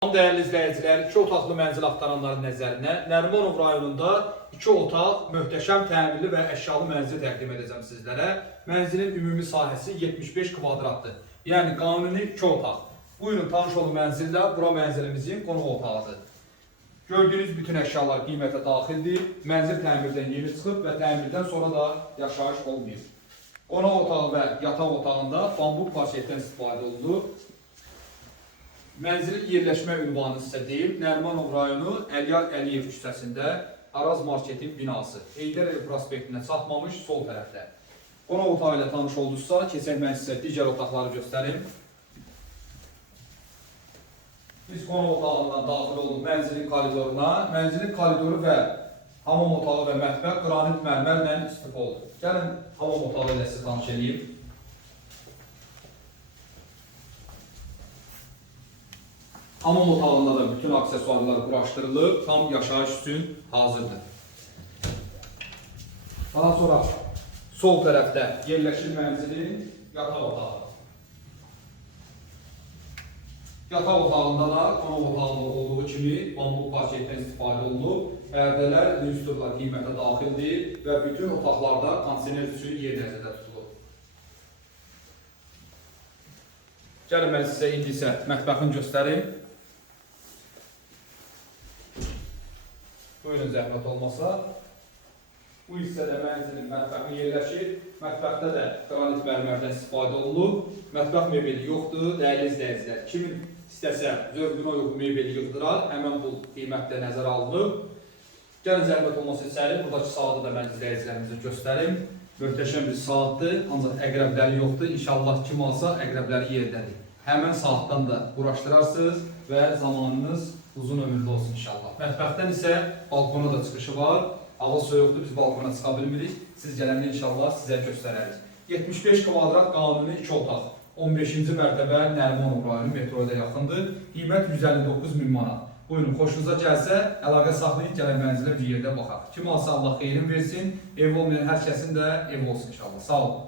Dəyərli izləyicilər, 2 otaqlı mənzil axtaranların nəzərinə Nərimanov rayonunda 2 otaq, möhtəşəm təmirli və əşyalı mənzil təqdim edəcəm sizlərə. Mənzilin ümumi sahəsi 75 kvadratdır. Yəni qanuni 2 otaq. Buyurun tanış olun mənzillə, bura mənzilimizin qonaq otağıdır. Gördüyünüz bütün əşyalar qiymətə daxildir. Mənzil təmirdən yeni çıxıb və təmirdən sonra da yaşayış olmayıb. Qonaq otağı və yataq otağında bambuk parçetdən istifadə olunub. Mənzilin yerləşmə ünvanı sizə deyim. Nərimanov rayonu Əliyar Əliyev küçəsində Araz Marketin binası. Heydər Əliyev prospektinə çatmamış sol tərəfdə. Qonaq otağı ilə tanış oldunuzsa, keçək mən sizə digər otaqları göstərim. Biz qonaq otağından daxil olduq mənzilin koridoruna. Mənzilin koridoru və hamam otağı və mətbəx qranit mərmərlə istif oldu. Gəlin hamam otağı ilə sizi tanış edeyim. Hamam otağında da bütün aksesuarlar quraşdırılıb, tam yaşayış üçün hazırdır. Daha sonra sol tərəfdə yerləşir mənzilin yataq otağı. Yataq otağında da qonaq otağında olduğu kimi bambuk parçetdən istifadə olunub. Pərdələr, lüstrlar qiymətə daxildir və bütün otaqlarda kondisioner üçün yer nəzərdə tutulub. Gəlin mən sizə indi isə mətbəxini göstərim. Buyurun zəhmət olmasa. Bu hissədə mənzilin mətbəxi yerləşir. Mətbəxdə də qranit mərmərdən istifadə olunub. Mətbəx mebeli yoxdur, dəyərli izləyicilər. Kimin istəsə zövqünə uyğun mebeli yığdırar, həmən bu qiymətdə nəzərə alınıb. Gəlin zəhmət olmasa içəri, buradakı saatı da mən izləyicilərimizə göstərim. Möhtəşəm bir saatdır, ancaq əqrəbləri yoxdur. İnşallah kim alsa əqrəbləri yerdədir. Həmən saatdan da quraşdırarsınız və zamanınız uzun ömürlü olsun inşallah. Mətbəxdən isə balkona da çıxışı var. Hava soyuqdur, biz balkona çıxa bilmirik. Siz gələndə inşallah sizə göstərərik. 75 kvadrat qanuni 2 otaq. 15-ci mərtəbə Nərimanov rayonu metroya yaxındır. Qiymət 159 min manat. Buyurun, xoşunuza gəlsə, əlaqə saxlayın, gələn mənzilə bir yerdə baxaq. Kim alsa Allah xeyrin versin, ev olmayan hər kəsin də ev olsun inşallah. Sağ olun.